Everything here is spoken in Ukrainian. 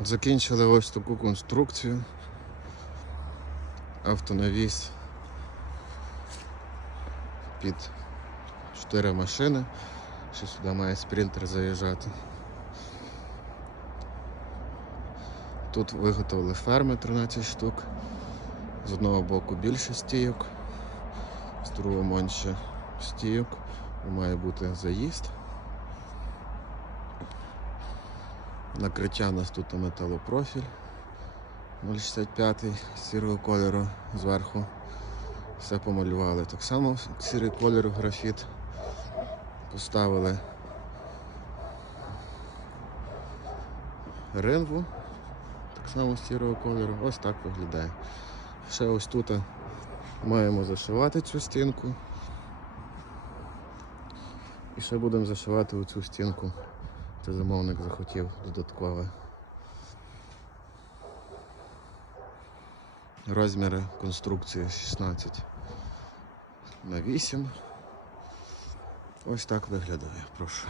Закінчили ось таку конструкцію. Автонавіс під 4 машини. Ще сюди має спринтер заїжджати. Тут виготовили ферми 13 штук. З одного боку більше стійок, з другого менше стійок. Має бути заїзд. Накриття у нас тут металопрофіль 0,65 сірого кольору зверху. Все помалювали. Так само сірий кольор графіт. Поставили ринву, так само сірого кольору. Ось так виглядає. Ще ось тут маємо зашивати цю стінку. І ще будемо зашивати оцю стінку. Це замовник захотів додаткове. Розміри конструкції 16 на 8. Ось так виглядає, прошу.